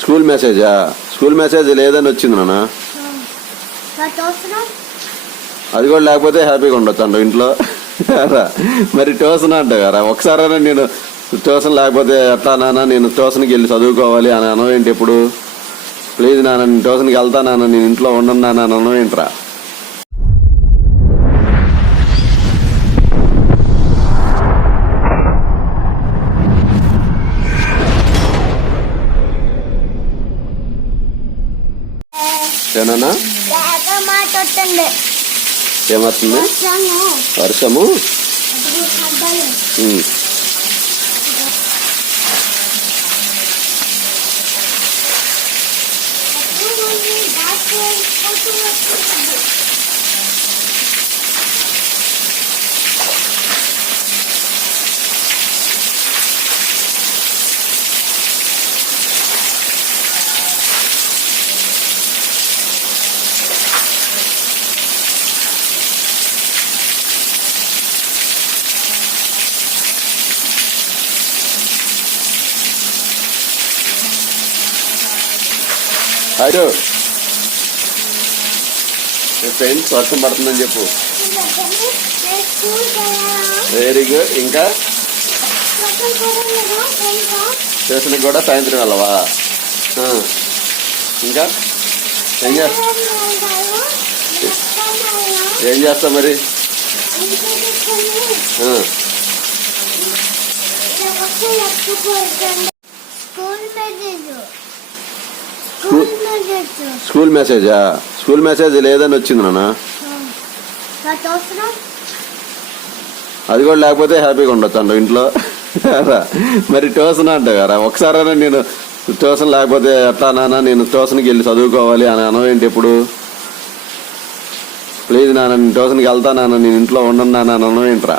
School మెసేజా? School message లేదని వచ్చింది నాన్న. అది కూడా లేకపోతే హ్యాపీగా ఉండొచ్చు అంట ఇంట్లో. మరి ట్యూషన్ అంట కదా, ఒకసారైనా నేను ట్యూషన్ లేకపోతే ఎట్లా నాన్న, నేను ట్యూషన్కి వెళ్ళి చదువుకోవాలి అని అనవేంటి ఎప్పుడు? ప్లీజ్ నాన్న, నేను ట్యూషన్కి వెళ్తానన్నా, నేను ఇంట్లో ఉండను నాన్న అని అనవేంట్రా? ఏనా ఏమవుతుంది? వర్షము. అయ్యో ఫ్రెండ్స్, వర్షం పడుతుందని చెప్పు. Very good. ఇంకా ట్యూషన్కి కూడా సాయంత్రం వెళ్ళవా? ఇంకా ఏం చేస్తావు మరి? స్కూల్ మెసేజా? స్కూల్ మెసేజ్ లేదని వచ్చింది నాన్న. అది కూడా లేకపోతే హ్యాపీగా ఉండొచ్చు అంట ఇంట్లో. మరి ట్యూషన్ అంట కదా, ఒకసారైనా నేను ట్యూషన్ లేకపోతే ఎట్లా నాన్న, నేను ట్యూషన్కి వెళ్ళి చదువుకోవాలి అని అనవేంటి ఎప్పుడు? ప్లీజ్ నాన్న, నేను ట్యూషన్కి వెళ్తానన్నా, నేను ఇంట్లో ఉండను నాన్న అని అనవేంట్రా?